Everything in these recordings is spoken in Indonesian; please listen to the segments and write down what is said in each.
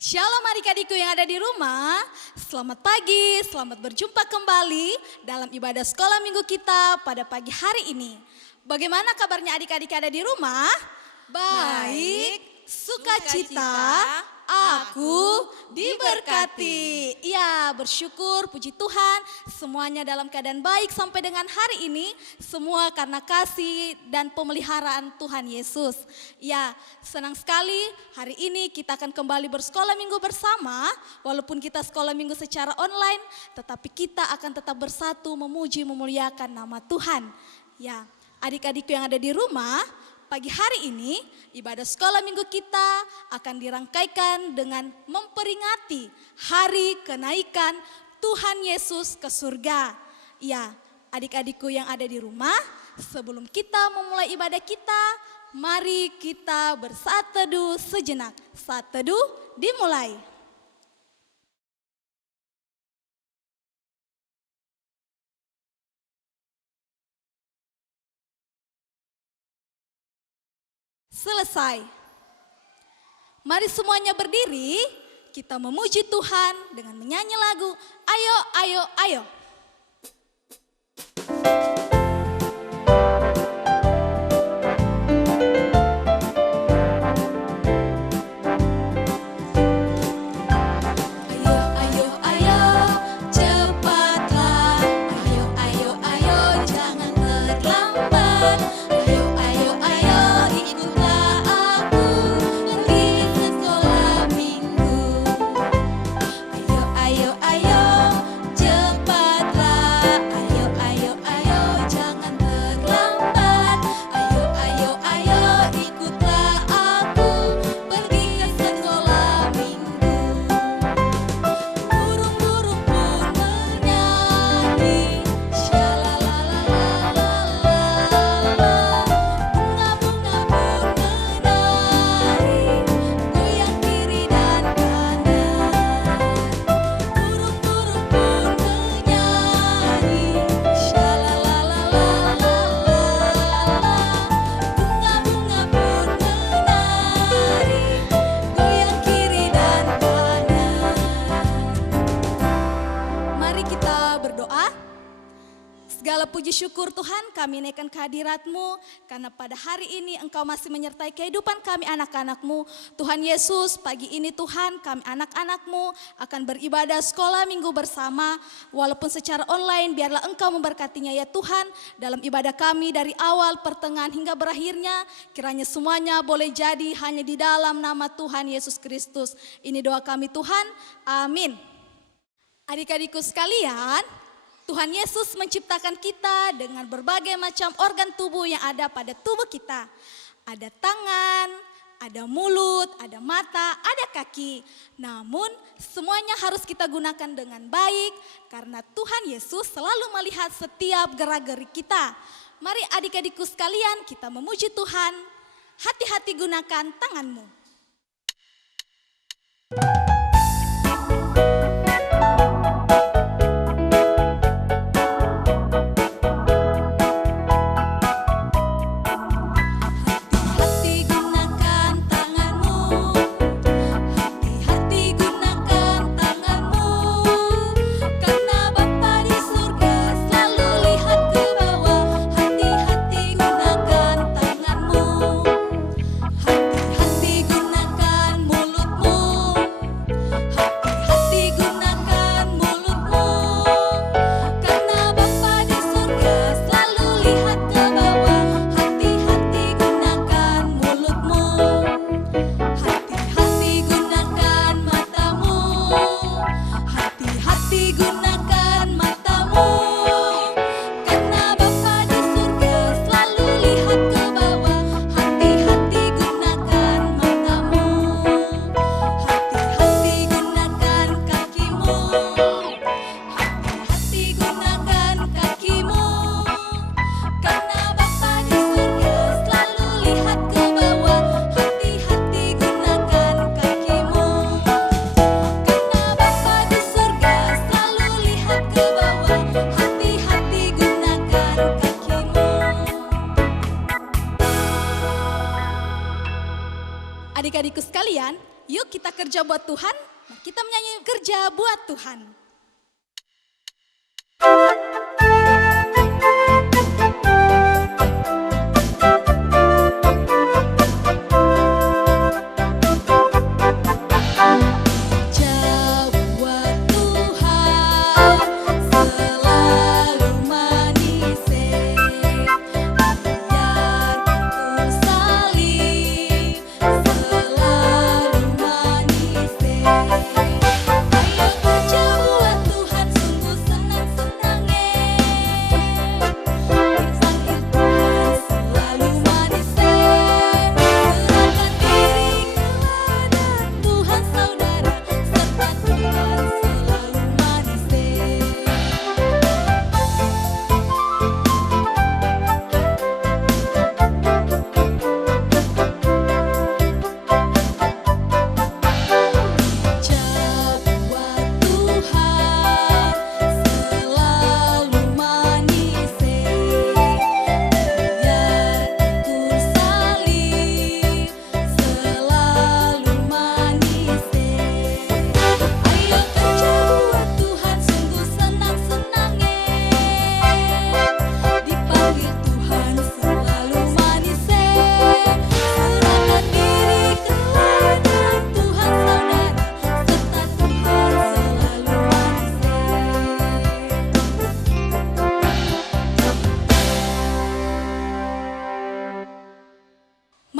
Shalom adik-adikku yang ada di rumah, selamat pagi, selamat berjumpa kembali dalam ibadah sekolah minggu kita pada pagi hari ini. Bagaimana kabarnya adik-adik yang ada di rumah? Baik, sukacita, aku diberkati. Ya, bersyukur, puji Tuhan, semuanya dalam keadaan baik sampai dengan hari ini. Semua karena kasih dan pemeliharaan Tuhan Yesus. Ya, senang sekali hari ini kita akan kembali bersekolah minggu bersama. Walaupun kita sekolah minggu secara online, tetapi kita akan tetap bersatu memuji memuliakan nama Tuhan. Ya, adik-adikku yang ada di rumah, pagi hari ini ibadah sekolah minggu kita akan dirangkaikan dengan memperingati hari kenaikan Tuhan Yesus ke surga. Ya, adik-adikku yang ada di rumah, sebelum kita memulai ibadah kita, mari kita bersaat teduh sejenak. Saat teduh dimulai. Selesai. Mari semuanya berdiri, kita memuji Tuhan dengan menyanyi lagu Ayo, Ayo, Ayo. Puji syukur Tuhan, kami naikkan kehadirat-Mu karena pada hari ini Engkau masih menyertai kehidupan kami anak-anak-Mu. Tuhan Yesus, pagi ini Tuhan, kami anak-anak-Mu akan beribadah sekolah minggu bersama. Walaupun secara online, biarlah Engkau memberkatinya ya Tuhan. Dalam ibadah kami dari awal, pertengahan hingga berakhirnya, kiranya semuanya boleh jadi hanya di dalam nama Tuhan Yesus Kristus. Ini doa kami Tuhan, amin. Adik-adikku sekalian, Tuhan Yesus menciptakan kita dengan berbagai macam organ tubuh yang ada pada tubuh kita. Ada tangan, ada mulut, ada mata, ada kaki. Namun semuanya harus kita gunakan dengan baik karena Tuhan Yesus selalu melihat setiap gerak-gerik kita. Mari adik-adikku sekalian kita memuji Tuhan. Hati-hati gunakan tanganmu. Adik-adikku sekalian, Yuk kita kerja buat Tuhan, kita menyanyi kerja buat Tuhan.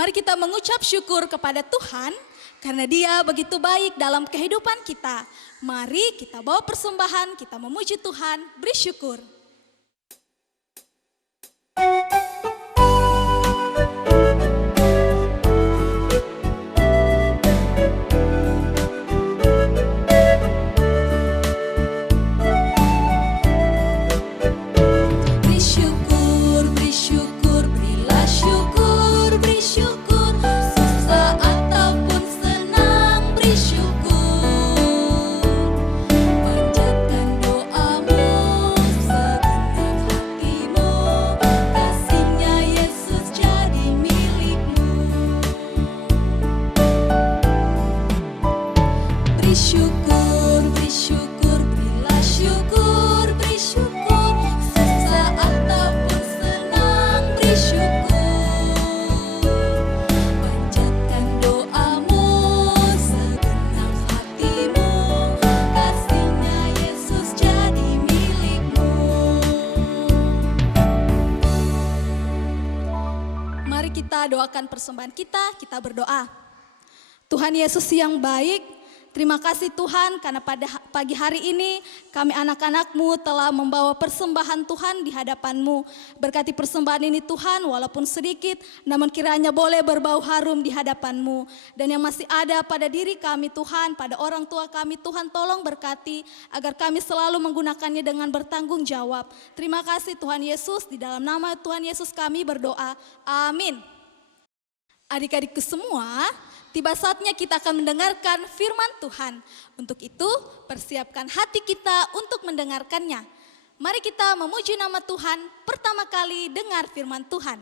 Mari kita mengucap syukur kepada Tuhan karena Dia begitu baik dalam kehidupan kita. Mari kita bawa persembahan, kita memuji Tuhan, beri syukur. Doakan persembahan kita berdoa. Tuhan Yesus yang baik, terima kasih Tuhan karena pada pagi hari ini kami anak-anak-Mu telah membawa persembahan Tuhan di hadapan-Mu. Berkati persembahan ini Tuhan walaupun sedikit, namun kiranya boleh berbau harum di hadapan-Mu. Dan yang masih ada pada diri kami Tuhan, pada orang tua kami Tuhan tolong berkati agar kami selalu menggunakannya dengan bertanggung jawab. Terima kasih Tuhan Yesus, di dalam nama Tuhan Yesus kami berdoa. Amin. Adik-adikku semua, tiba saatnya kita akan mendengarkan firman Tuhan. Untuk itu, persiapkan hati kita untuk mendengarkannya. Mari kita memuji nama Tuhan, pertama kali dengar firman Tuhan.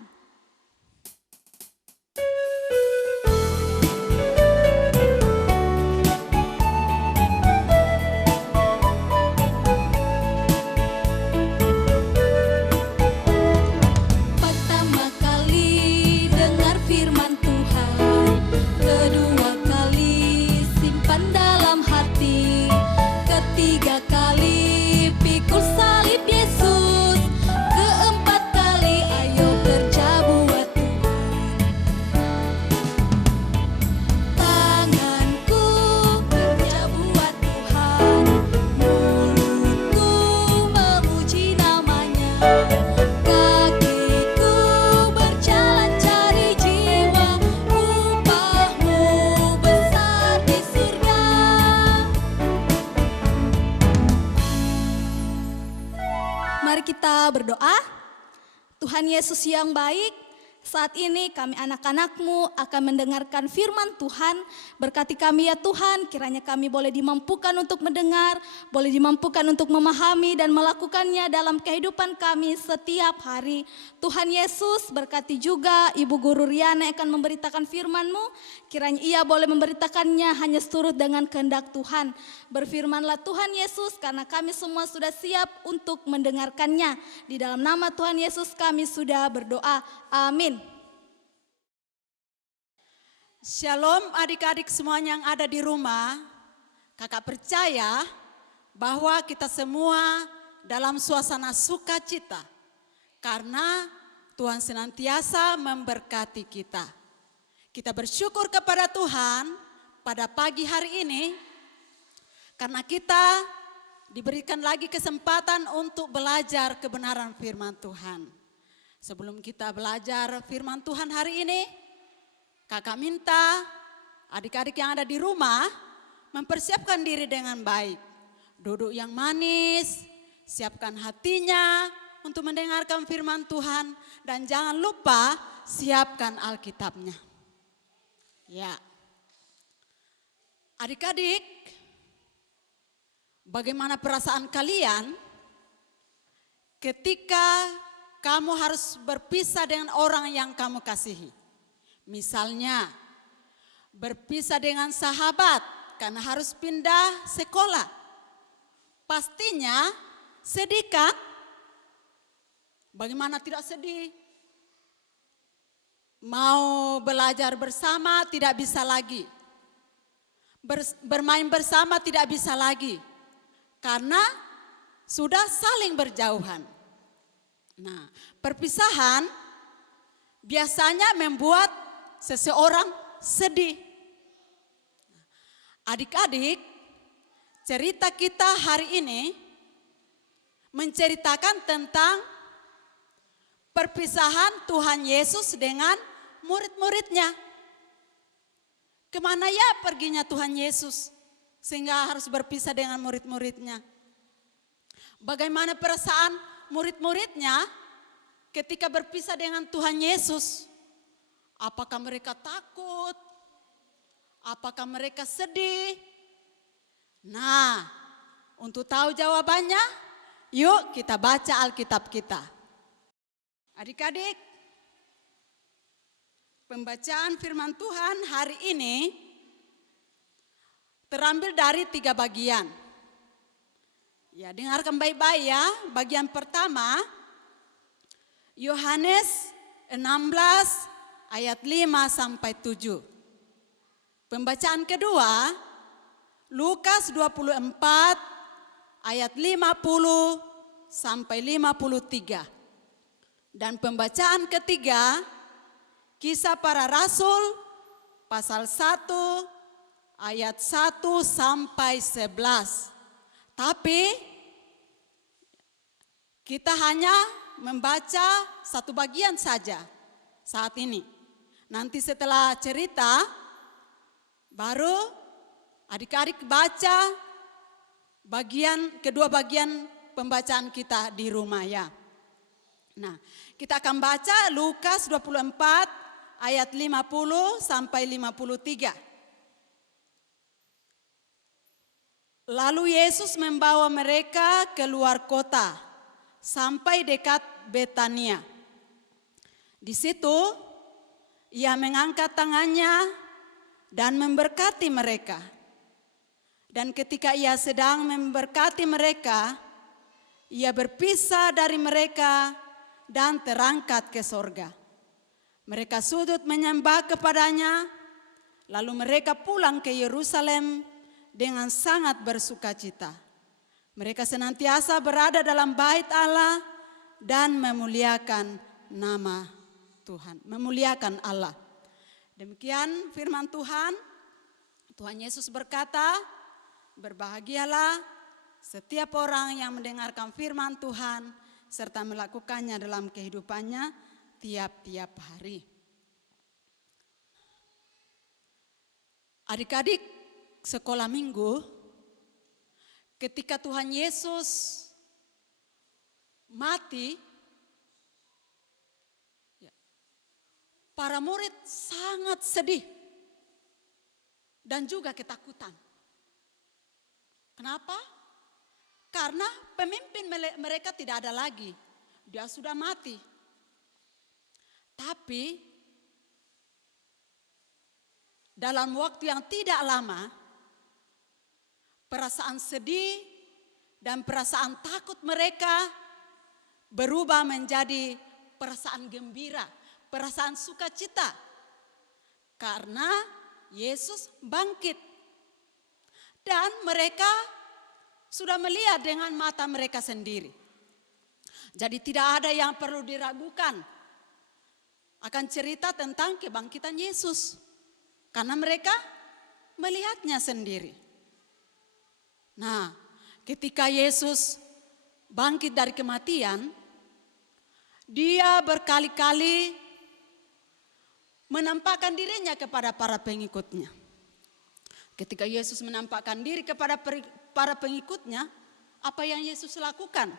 Mari kita berdoa. Tuhan Yesus yang baik, Saat ini kami anak-anak-Mu akan mendengarkan firman Tuhan. Berkati kami ya Tuhan, kiranya kami boleh dimampukan untuk mendengar, boleh dimampukan untuk memahami dan melakukannya dalam kehidupan kami setiap hari. Tuhan Yesus, berkati juga Ibu Guru Riana yang akan memberitakan firman-Mu. Kiranya ia boleh memberitakannya hanya seturut dengan kehendak Tuhan. Berfirmanlah Tuhan Yesus, karena kami semua sudah siap untuk mendengarkannya. Di dalam nama Tuhan Yesus kami sudah berdoa. Amin. Shalom adik-adik semuanya yang ada di rumah. Kakak percaya bahwa kita semua dalam suasana sukacita karena Tuhan senantiasa memberkati kita. Kita bersyukur kepada Tuhan pada pagi hari ini karena kita diberikan lagi kesempatan untuk belajar kebenaran firman Tuhan. Sebelum kita belajar firman Tuhan hari ini, kakak minta adik-adik yang ada di rumah mempersiapkan diri dengan baik. Duduk yang manis, siapkan hatinya untuk mendengarkan firman Tuhan. Dan jangan lupa siapkan Alkitabnya. Ya, adik-adik, bagaimana perasaan kalian ketika kamu harus berpisah dengan orang yang kamu kasihi? Misalnya, berpisah dengan sahabat karena harus pindah sekolah. Pastinya sedih kan? Bagaimana tidak sedih? Mau belajar bersama tidak bisa lagi. Bermain bersama tidak bisa lagi. Karena sudah saling berjauhan. Nah, perpisahan biasanya membuat seseorang sedih. Adik-adik, cerita kita hari ini menceritakan tentang perpisahan Tuhan Yesus dengan murid-muridnya. Kemana ya perginya Tuhan Yesus sehingga harus berpisah dengan murid-muridnya? Bagaimana perasaan murid-muridnya ketika berpisah dengan Tuhan Yesus? Apakah mereka takut? Apakah mereka sedih? Nah, untuk tahu jawabannya, yuk kita baca Alkitab kita. Adik-adik, pembacaan firman Tuhan hari ini terambil dari 3 bagian. Ya, dengarkan baik-baik ya. Bagian pertama, Yohanes 16 ayat 5 sampai 7. Pembacaan kedua, Lukas 24 ayat 50 sampai 53. Dan pembacaan ketiga, Kisah Para Rasul pasal 1 ayat 1 sampai 11. Tapi kita hanya membaca satu bagian saja saat ini. Nanti setelah cerita, baru adik-adik baca kedua bagian pembacaan kita di rumah ya. Nah, kita akan baca Lukas 24 ayat 50 sampai 53. Lalu Yesus membawa mereka keluar kota sampai dekat Betania. Di situ ia mengangkat tangannya dan memberkati mereka. Dan ketika ia sedang memberkati mereka, ia berpisah dari mereka dan terangkat ke sorga. Mereka sujud menyembah kepadanya, lalu mereka pulang ke Yerusalem dengan sangat bersukacita. Mereka senantiasa berada dalam bait Allah dan memuliakan nama Tuhan, memuliakan Allah. Demikian firman Tuhan. Tuhan Yesus berkata, berbahagialah setiap orang yang mendengarkan firman Tuhan serta melakukannya dalam kehidupannya tiap-tiap hari. Adik-adik sekolah minggu, ketika Tuhan Yesus mati, para murid sangat sedih dan juga ketakutan. Kenapa? Karena pemimpin mereka tidak ada lagi. Dia sudah mati. Tapi dalam waktu yang tidak lama, perasaan sedih dan perasaan takut mereka berubah menjadi perasaan gembira, perasaan sukacita. Karena Yesus bangkit. Dan mereka sudah melihat dengan mata mereka sendiri. Jadi tidak ada yang perlu diragukan akan cerita tentang kebangkitan Yesus. Karena mereka melihatnya sendiri. Nah, ketika Yesus bangkit dari kematian, dia berkali-kali menampakkan dirinya kepada para pengikutnya. Ketika Yesus menampakkan diri kepada para pengikutnya, apa yang Yesus lakukan?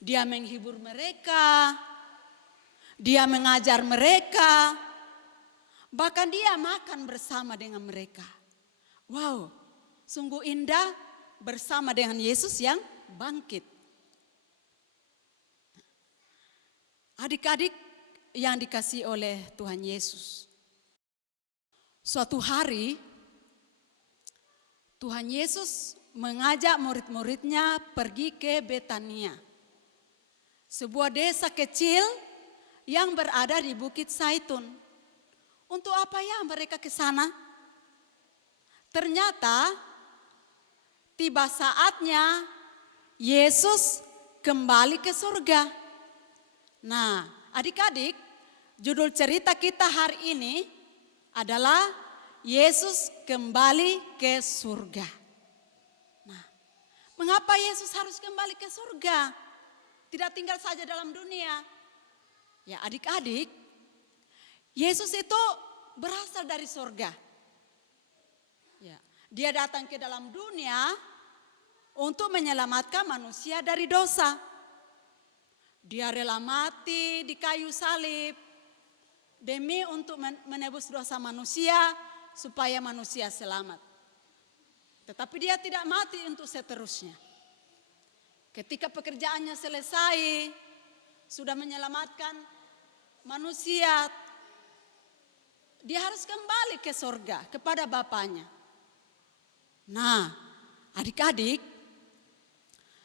Dia menghibur mereka, dia mengajar mereka, bahkan dia makan bersama dengan mereka. Wow, sungguh indah bersama dengan Yesus yang bangkit. Adik-adik yang dikasihi oleh Tuhan Yesus. Suatu hari Tuhan Yesus mengajak murid-muridnya pergi ke Betania, sebuah desa kecil yang berada di Bukit Zaitun. Untuk apa ya mereka ke sana? Ternyata tiba saatnya Yesus kembali ke surga. Nah, adik-adik, judul cerita kita hari ini adalah Yesus kembali ke surga. Nah, mengapa Yesus harus kembali ke surga? Tidak tinggal saja dalam dunia. Ya adik-adik, Yesus itu berasal dari surga. Ya, dia datang ke dalam dunia untuk menyelamatkan manusia dari dosa. Dia rela mati di kayu salib demi untuk menebus dosa manusia supaya manusia selamat. Tetapi dia tidak mati untuk seterusnya. Ketika pekerjaannya selesai, sudah menyelamatkan manusia, dia harus kembali ke surga kepada Bapaknya. Nah, adik-adik,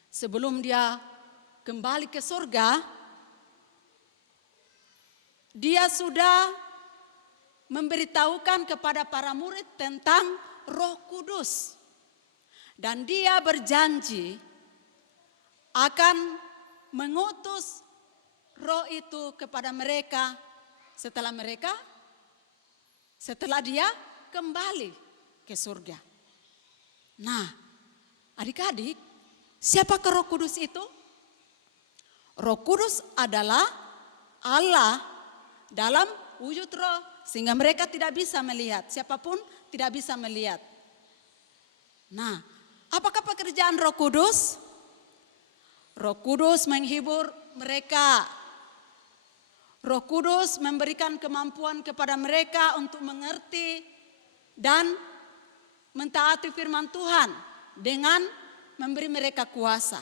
sebelum dia kembali ke surga, dia sudah memberitahukan kepada para murid tentang Roh Kudus. Dan dia berjanji akan mengutus Roh itu kepada mereka setelah dia kembali ke surga. Nah, adik-adik, siapakah Roh Kudus itu? Roh Kudus adalah Allah dalam wujud roh, sehingga mereka tidak bisa melihat, siapapun tidak bisa melihat. Nah, apakah pekerjaan Roh Kudus? Roh Kudus menghibur mereka. Roh Kudus memberikan kemampuan kepada mereka untuk mengerti dan mentaati firman Tuhan dengan memberi mereka kuasa.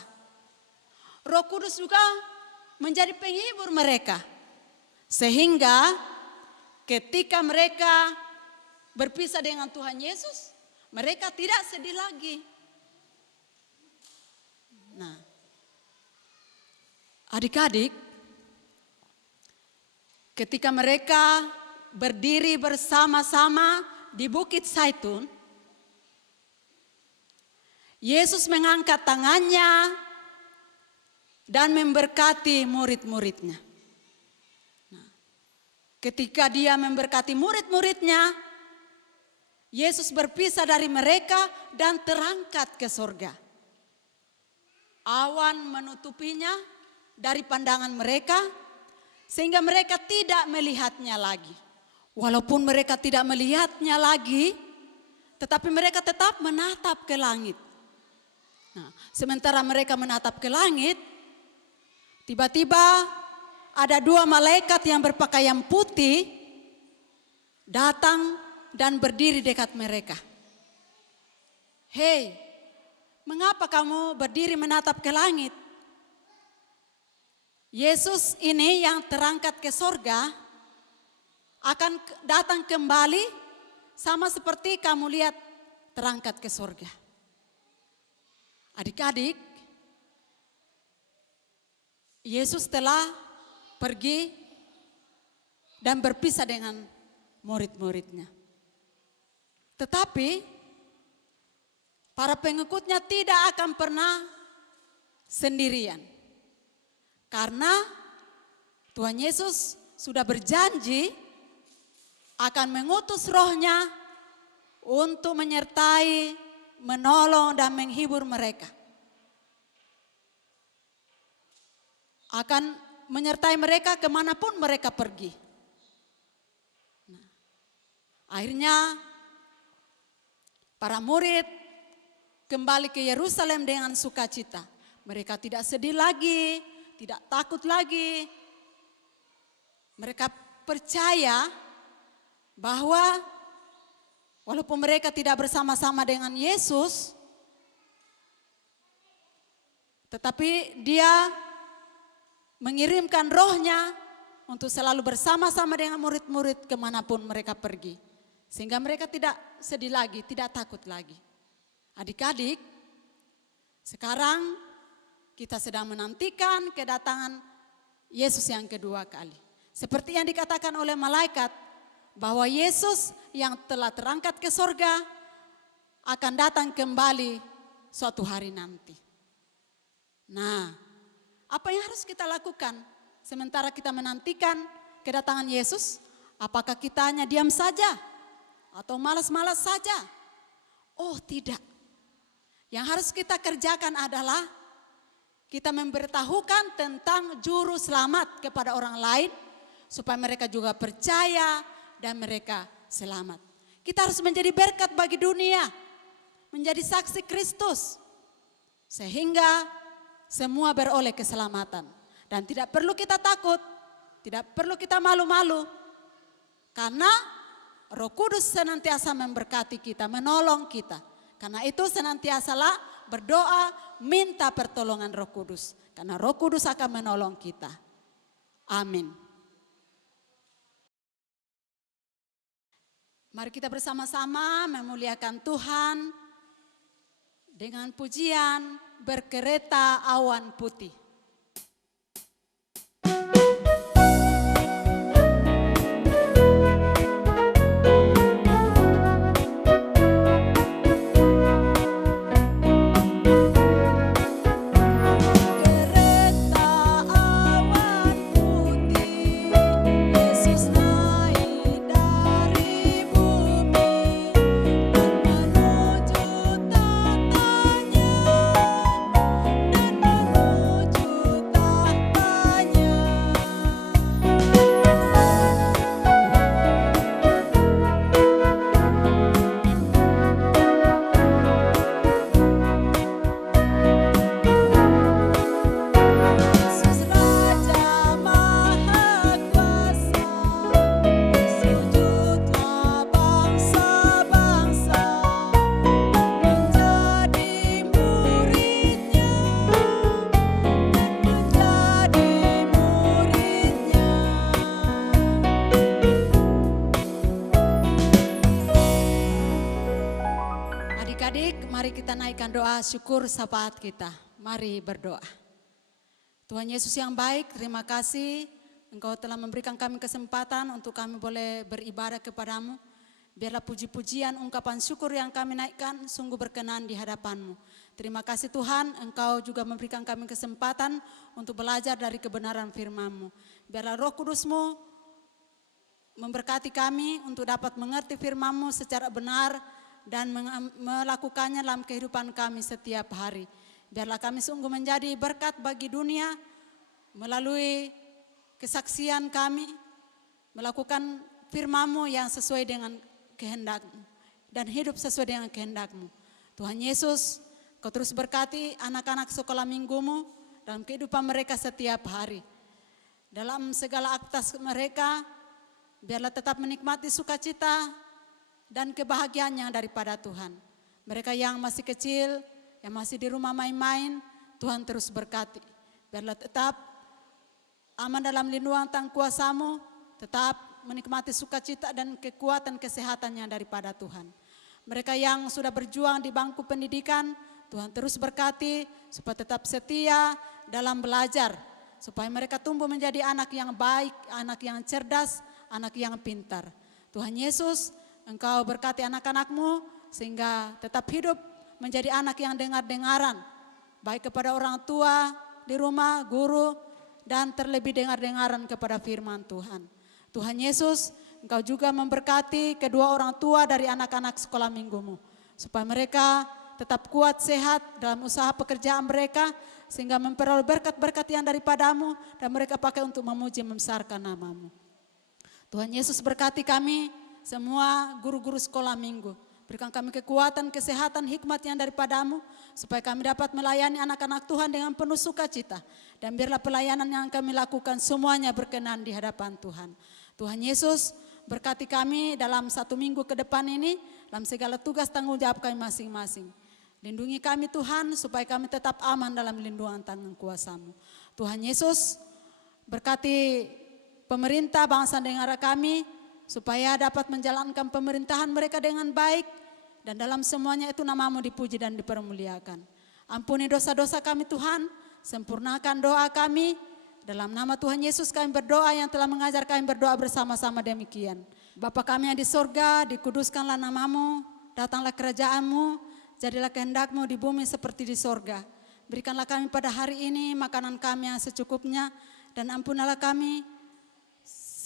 Roh Kudus juga menjadi penghibur mereka, sehingga ketika mereka berpisah dengan Tuhan Yesus, mereka tidak sedih lagi. Nah, adik-adik, ketika mereka berdiri bersama-sama di Bukit Zaitun, Yesus mengangkat tangannya dan memberkati murid-muridnya. Nah, ketika dia memberkati murid-muridnya, Yesus berpisah dari mereka dan terangkat ke surga. Awan menutupinya dari pandangan mereka, sehingga mereka tidak melihatnya lagi. Walaupun mereka tidak melihatnya lagi, tetapi mereka tetap menatap ke langit. Nah, sementara mereka menatap ke langit, tiba-tiba ada 2 malaikat yang berpakaian putih datang dan berdiri dekat mereka. Hei, mengapa kamu berdiri menatap ke langit? Yesus ini yang terangkat ke sorga akan datang kembali sama seperti kamu lihat terangkat ke sorga. Adik-adik, Yesus telah pergi dan berpisah dengan murid-muridnya. Tetapi para pengikutnya tidak akan pernah sendirian. Karena Tuhan Yesus sudah berjanji akan mengutus Roh-Nya untuk menyertai, menolong dan menghibur mereka. Akan menyertai mereka kemanapun mereka pergi. Nah, akhirnya para murid kembali ke Yerusalem dengan sukacita. Mereka tidak sedih lagi, tidak takut lagi. Mereka percaya bahwa walaupun mereka tidak bersama-sama dengan Yesus, tetapi Dia mengirimkan Roh-Nya untuk selalu bersama-sama dengan murid-murid kemanapun mereka pergi. Sehingga mereka tidak sedih lagi, tidak takut lagi. Adik-adik, sekarang kita sedang menantikan kedatangan Yesus yang kedua kali. Seperti yang dikatakan oleh malaikat, bahwa Yesus yang telah terangkat ke sorga akan datang kembali suatu hari nanti. Nah, apa yang harus kita lakukan sementara kita menantikan kedatangan Yesus? Apakah kita hanya diam saja atau malas-malas saja? Oh tidak. Yang harus kita kerjakan adalah kita memberitahukan tentang juru selamat kepada orang lain supaya mereka juga percaya dan mereka selamat. Kita harus menjadi berkat bagi dunia, menjadi saksi Kristus sehingga semua beroleh keselamatan. Dan tidak perlu kita takut, tidak perlu kita malu-malu. Karena Roh Kudus senantiasa memberkati kita, menolong kita. Karena itu senantiasalah berdoa, minta pertolongan Roh Kudus. Karena Roh Kudus akan menolong kita. Amin. Mari kita bersama-sama memuliakan Tuhan dengan pujian Berkereta Awan Putih. Mari kita naikkan doa syukur syafaat kita. Mari berdoa. Tuhan Yesus yang baik, terima kasih Engkau telah memberikan kami kesempatan untuk kami boleh beribadah kepadamu. Biarlah puji-pujian, ungkapan syukur yang kami naikkan sungguh berkenan di hadapan-Mu. Terima kasih Tuhan, Engkau juga memberikan kami kesempatan untuk belajar dari kebenaran firman-Mu. Biarlah Roh Kudus-Mu memberkati kami untuk dapat mengerti firman-Mu secara benar dan melakukannya dalam kehidupan kami setiap hari. Biarlah kami sungguh menjadi berkat bagi dunia melalui kesaksian kami, melakukan firman-Mu yang sesuai dengan kehendak-Mu dan hidup sesuai dengan kehendak-Mu. Tuhan Yesus, Kau terus berkati anak-anak sekolah minggu-Mu dalam kehidupan mereka setiap hari. dalam segala aktivitas mereka, biarlah tetap menikmati sukacita dan kebahagiaannya daripada Tuhan. Mereka yang masih kecil, yang masih di rumah main-main, Tuhan terus berkati. Biarlah tetap aman dalam lindungan tangan kuasa-Mu, tetap menikmati sukacita dan kekuatan kesehatannya daripada Tuhan. Mereka yang sudah berjuang di bangku pendidikan, Tuhan terus berkati supaya tetap setia dalam belajar, supaya mereka tumbuh menjadi anak yang baik, anak yang cerdas, anak yang pintar. Tuhan Yesus, Engkau berkati anak-anak-Mu sehingga tetap hidup menjadi anak yang dengar-dengaran, baik kepada orang tua di rumah, guru, dan terlebih dengar-dengaran kepada firman Tuhan. Tuhan Yesus, Engkau juga memberkati kedua orang tua dari anak-anak sekolah minggu-Mu, supaya mereka tetap kuat, sehat dalam usaha pekerjaan mereka, sehingga memperoleh berkat-berkat yang daripada-Mu, dan mereka pakai untuk memuji membesarkan nama-Mu. Tuhan Yesus berkati kami semua guru-guru sekolah minggu. Berikan kami kekuatan, kesehatan, hikmat yang daripada-Mu, supaya kami dapat melayani anak-anak Tuhan dengan penuh sukacita. Dan biarlah pelayanan yang kami lakukan semuanya berkenan di hadapan Tuhan. Tuhan Yesus berkati kami dalam 1 minggu ke depan ini, dalam segala tugas tanggung jawab kami masing-masing. Lindungi kami Tuhan, supaya kami tetap aman dalam lindungan tangan kuasa-Mu. Tuhan Yesus berkati pemerintah bangsa dan negara kami, supaya dapat menjalankan pemerintahan mereka dengan baik, dan dalam semuanya itu nama-Mu dipuji dan dipermuliakan. Ampuni dosa-dosa kami Tuhan, sempurnakan doa kami, dalam nama Tuhan Yesus kami berdoa yang telah mengajar kami berdoa bersama-sama demikian. Bapa kami yang di sorga, dikuduskanlah nama-Mu, datanglah kerajaan-Mu, jadilah kehendak-Mu di bumi seperti di sorga. Berikanlah kami pada hari ini makanan kami yang secukupnya, dan ampunilah kami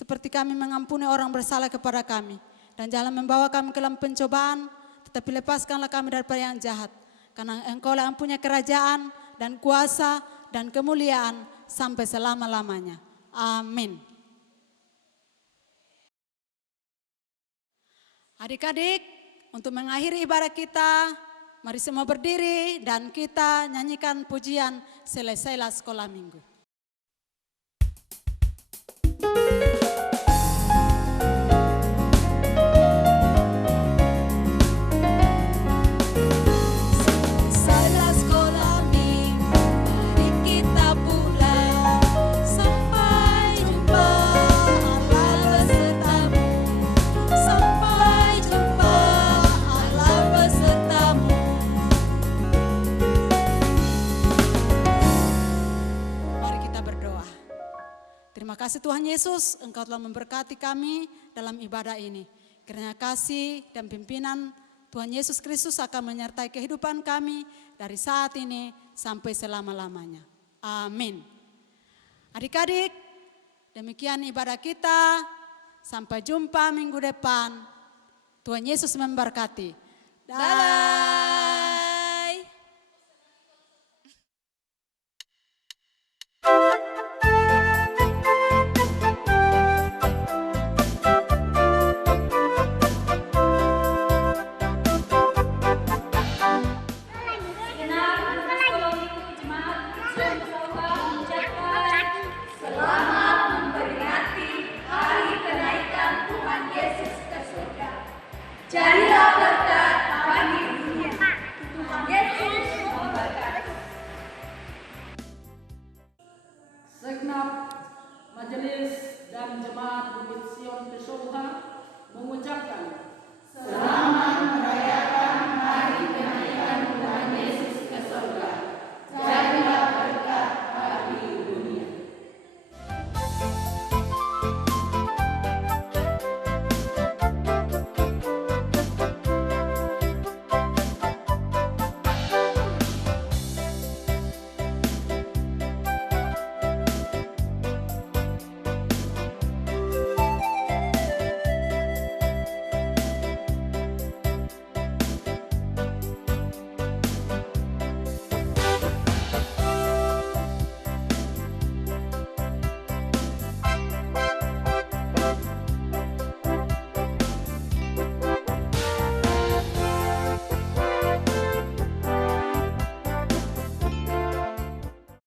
seperti kami mengampuni orang bersalah kepada kami. Dan jangan membawa kami ke dalam pencobaan, tetapi lepaskanlah kami daripada yang jahat. Karena Engkau-lah yang punya kerajaan dan kuasa dan kemuliaan sampai selama-lamanya. Amin. Adik-adik, untuk mengakhiri ibadah kita, mari semua berdiri dan kita nyanyikan pujian Selesailah Sekolah Minggu. Terima kasih Tuhan Yesus, Engkau telah memberkati kami dalam ibadah ini. Kiranya kasih dan pimpinan Tuhan Yesus Kristus akan menyertai kehidupan kami dari saat ini sampai selama-lamanya. Amin. Adik-adik, demikian ibadah kita. Sampai jumpa minggu depan. Tuhan Yesus memberkati. Bye. Segenap majelis dan jemaat Bukit Sion Pessoa mengucapkan